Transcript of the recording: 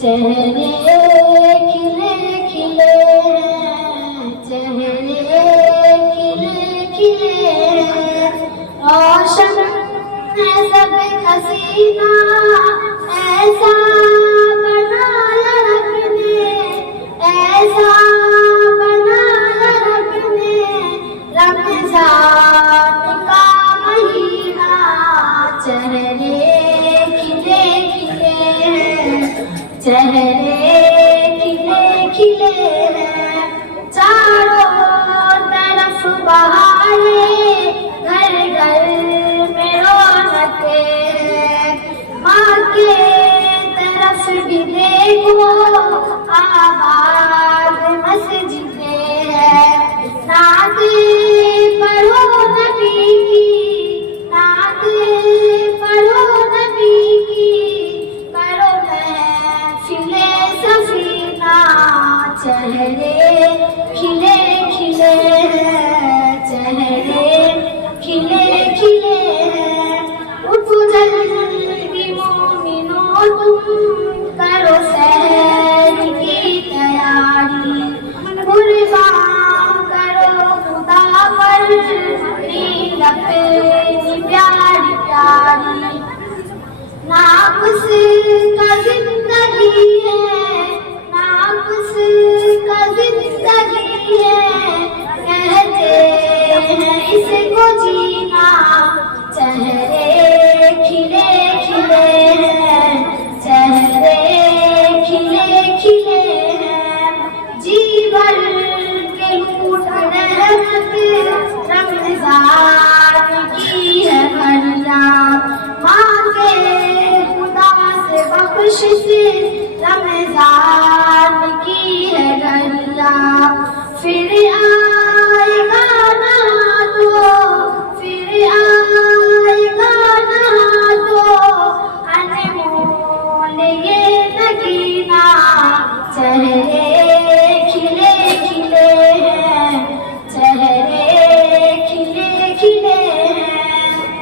चेहरे खिले खिले हैं, चेहरे खिले खिले हैं, रोशन है सब हसीना ऐसा बनाया रब ने, ऐसा बनाया रब ने, रमजान का महीना। चेहरे खिले खिले हैं, चेहरे खिले खिले हैं, चारों तरफ बहारें, घर घर में रौनकें हैं। माँ के तरफ भी देखो आबाद मस्जिदें हैं। नाते पढ़ो नबी की, नाते पढ़ो नबी की, करो महफिले सफीना। चेहरे खिले खिले हैं, चेहरे खिले खिले हैं, उठो जल्दी मोमिनो तुम करो सहर की तैयारी। कुर्बान करो खुदा पर नींद अपनी प्यारी प्यारी। नाफस का जिंदगी है, नाफस का जिंदगी है, कहते हैं इसको जीना। चेहरे खिले खिले हैं, चेहरे खिले खिले हैं, जीवन के लूट रहमत रमजान की है भरिया। मांगे खुदा से बख्शिश रमजान की है गरिया। फिर